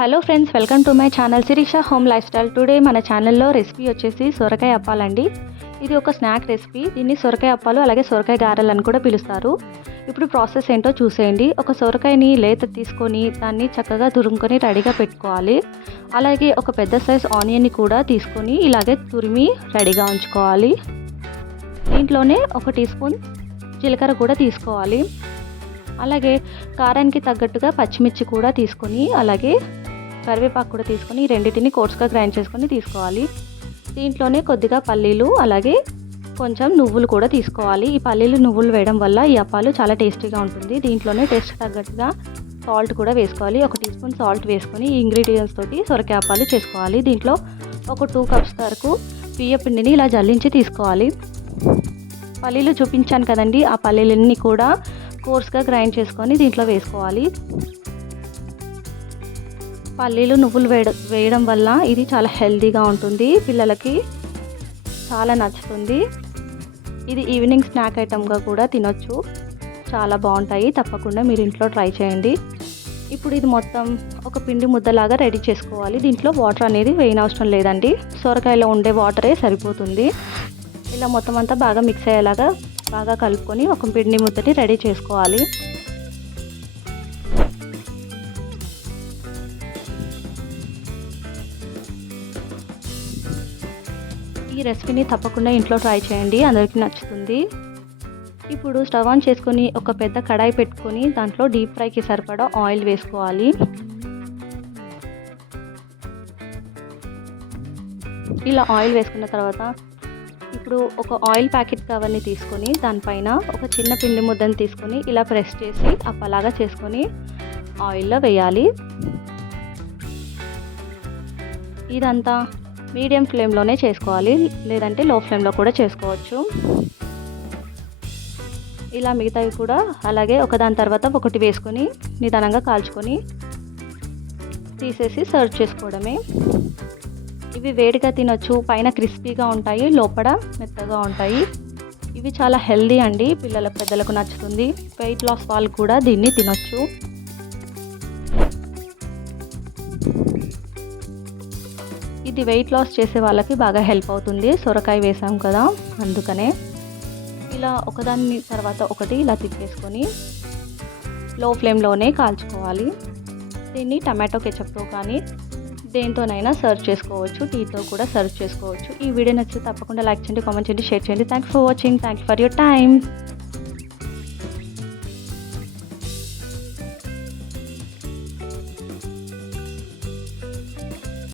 Hello friends, welcome to my channel Shirisha home lifestyle. Today మన ఛానల్లో recipe వచ్చేసి సొరకాయ అప్పాలండి. ఇది ఒక స్నాక్ రెసిపీ. దీన్ని సొరకాయ అప్పాలు అలాగే సొరకాయ గారెలు అని కూడా పిలుస్తారు. ఇప్పుడు ప్రాసెస్ ఏంటో చూసేయండి. ఒక సొరకాయని లేత తీసుకొని దాన్ని చక్కగా తురుముకొని రెడీగా పెట్టుకోవాలి. అలాగే ఒక పెద్ద సైజ్ ఆనియన్ని కూడా తీసుకొని ఇలాగే తురిమి రెడీగా ఉంచుకోవాలి. దీంట్లోనే ఒక టీ స్పూన్ జీలకర్ర కూడా తీసుకోవాలి. అలాగే కారానికి తగ్గట్టుగా పచ్చిమిర్చి కూడా తీసుకొని అలాగే కరివేపాకు కూడా తీసుకొని రెండింటిని కోర్స్గా గ్రైండ్ చేసుకొని తీసుకోవాలి. దీంట్లోనే కొద్దిగా పల్లీలు అలాగే కొంచెం నువ్వులు కూడా తీసుకోవాలి. ఈ పల్లీలు నువ్వులు వేయడం వల్ల ఈ అప్పాలు చాలా టేస్టీగా ఉంటుంది. దీంట్లోనే టేస్ట్ తగ్గట్టుగా సాల్ట్ కూడా వేసుకోవాలి. ఒక టీ స్పూన్ సాల్ట్ వేసుకొని ఈ ఇంగ్రీడియంట్స్ తోటి సొరకాయ అప్పాలు చేసుకోవాలి. దీంట్లో ఒక 2 కప్స్ వరకు బియ్య పిండిని ఇలా జల్లించి తీసుకోవాలి. పల్లీలు చూపించాను కదండి, ఆ పల్లీలన్నీ కూడా కోర్స్గా గ్రైండ్ చేసుకొని దీంట్లో వేసుకోవాలి. పల్లీలు నువ్వులు వేయడం వల్ల ఇది చాలా హెల్తీగా ఉంటుంది, పిల్లలకి చాలా నచ్చుతుంది. ఇది ఈవినింగ్ స్నాక్ ఐటమ్గా కూడా తినొచ్చు, చాలా బాగుంటాయి. తప్పకుండా మీరు ఇంట్లో ట్రై చేయండి. ఇప్పుడు ఇది మొత్తం ఒక పిండి ముద్దలాగా రెడీ చేసుకోవాలి. దీంట్లో వాటర్ అనేది వేయనవసరం లేదండి, సొరకాయలో ఉండే వాటరే సరిపోతుంది. ఇలా మొత్తం అంతా బాగా మిక్స్ అయ్యేలాగా బాగా కలుపుకొని ఒక పిండి ముద్దటి రెడీ చేసుకోవాలి. ఈ రెసిపీని తప్పకుండా ఇంట్లో ట్రై చేయండి, అందరికీ నచ్చుతుంది. ఇప్పుడు స్టవ్ ఆన్ చేసుకొని ఒక పెద్ద కడాయి పెట్టుకొని దాంట్లో డీప్ ఫ్రైకి సరిపడా ఆయిల్ వేసుకోవాలి. ఇలా ఆయిల్ వేసుకున్న తర్వాత ఇప్పుడు ఒక ఆయిల్ ప్యాకెట్ కవర్ని తీసుకొని దానిపైన ఒక చిన్న పిండి ముద్దను తీసుకొని ఇలా ప్రెస్ చేసి అప్పలాగా చేసుకొని ఆయిల్లో వేయాలి. ఇదంతా మీడియం ఫ్లేమ్లోనే చేసుకోవాలి, లేదంటే లో ఫ్లేమ్లో కూడా చేసుకోవచ్చు. ఇలా మిగతావి కూడా అలాగే ఒకదాని తర్వాత ఒకటి వేసుకొని నిదానంగా కాల్చుకొని తీసేసి సర్వ్ చేసుకోవడమే. ఇవి వేడిగా తినొచ్చు, పైన క్రిస్పీగా ఉంటాయి, లోపల మెత్తగా ఉంటాయి. ఇవి చాలా హెల్దీ అండి, పిల్లలకు పెద్దలకు నచ్చుతుంది. వెయిట్ లాస్ వాళ్ళు కూడా దీన్ని తినొచ్చు. ఇది వెయిట్ లాస్ చేసే వాళ్ళకి బాగా హెల్ప్ అవుతుంది, సొరకాయ వేసాం కదా అందుకనే. ఇలా ఒకదాని తర్వాత ఒకటి ఇలా తిప్పేసుకొని లో ఫ్లేమ్లోనే కాల్చుకోవాలి. దీన్ని టమాటో కెచప్తో కానీ దేంతోనైనా సర్వ్ చేసుకోవచ్చు, టీతో కూడా సర్వ్ చేసుకోవచ్చు. ఈ వీడియో నచ్చితే తప్పకుండా లైక్ చేయండి, కామెంట్ చేయండి, షేర్ చేయండి. Thanks for watching. Thank you for your time.